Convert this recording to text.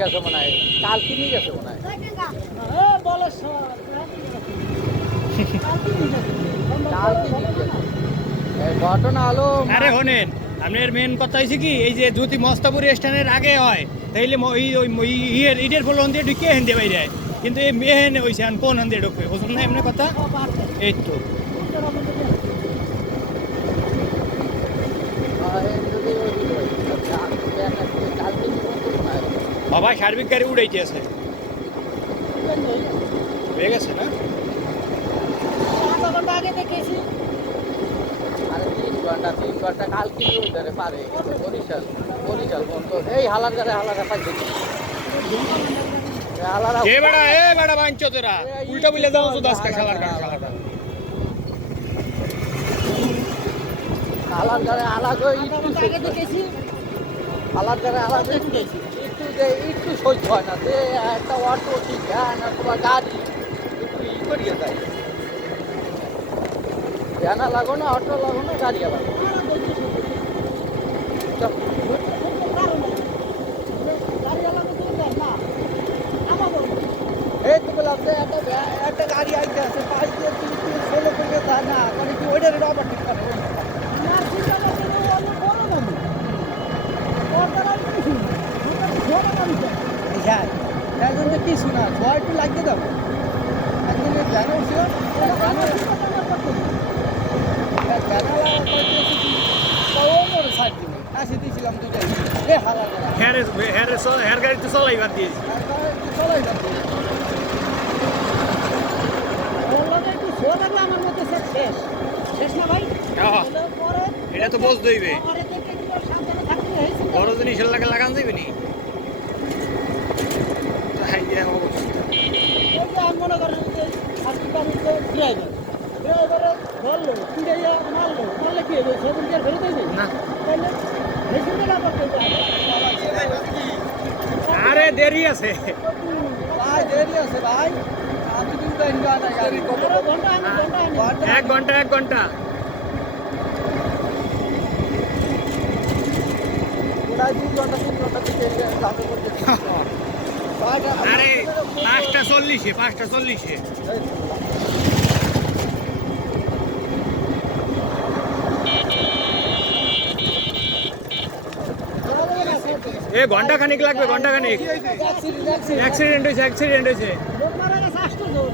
গেছে মনে হয়, কালকে নিয়ে গেছে মনে হয়। কালকে নিয়ে গেছে। ঘটনা হলো, আরে শোনেন, আপনার মেন কথা হয়েছে কি, এই যে যদি মস্তাপুর স্ট্যান্ডের আগে হয় তাইলে ইটের ফলন দিয়ে ঢুকে হেন দিয়ে বাইরে, কিন্তু এই মেহেন হয়েছে কোন হান দিয়ে ঢুকবে, বুঝুন না এমনি কথা। এই তো বাবা সার্বিক গাড়ি উড়াইতে আছে, হয়ে গেছে না? আরে 3 ঘন্টা কালকে ওই ধারে পারে বরিশাল বন্ধ। এই হালার পাইছে হালারা এ বেড়া বাঞ্চ তোরা উল্টা বলে যাও তো 10 কা শালার কাটা শালাটা। হালার গাড়ে আলাদা একটু সহ্য হয় না, যে একটা অটো ঠিক না তোমার গাড়ি একটু করিয়ে যায়, জানা লাগো না, অটো লাগো না, গাড়ি লাগো। এই তো বললাম যে একটা গাড়ি আইতে আছে, পাঁচ দিয়ে 3 করে যায় না, মানে কি ওইটার রবার ঠিক করে এখন তো কিছু না, ছয় একটু লাগিয়ে দেবো একদিনের জানো ছিল আসি দিয়েছিলাম দুটাই এ হালা হের গাড়ি তো চলাইবার দিয়েছি। চলাই যাবে আমার মতো শেষ শেষ না ভাই, এটা তো বোঝ দইবে, বড় জিনিসের লাগে লাগান যাবে নি। মনে করেন যে ড্রাইভারে ধরলো পিড়াইয়া মারলে কি হবে, সেদিন কি আর ফেরত হয়ে যায় না, তাহলে মেশিনটা না করতে আরে দেরি আছে ভাই, দেরি আছে ভাই, আমি কিন্তু গাড়ি ঘন্টা 1 ঘন্টা 1 ঘন্টা। প্রায় 2 ঘন্টা 3 ঘন্টা থেকে যাবে বলতে আরে 5টা 40-এ এ ঘন্টা খানিক লাগবে, ঘন্টা খানিক। অ্যাক্সিডেন্ট হয়েছে লোক মারা গেছে 8 জন।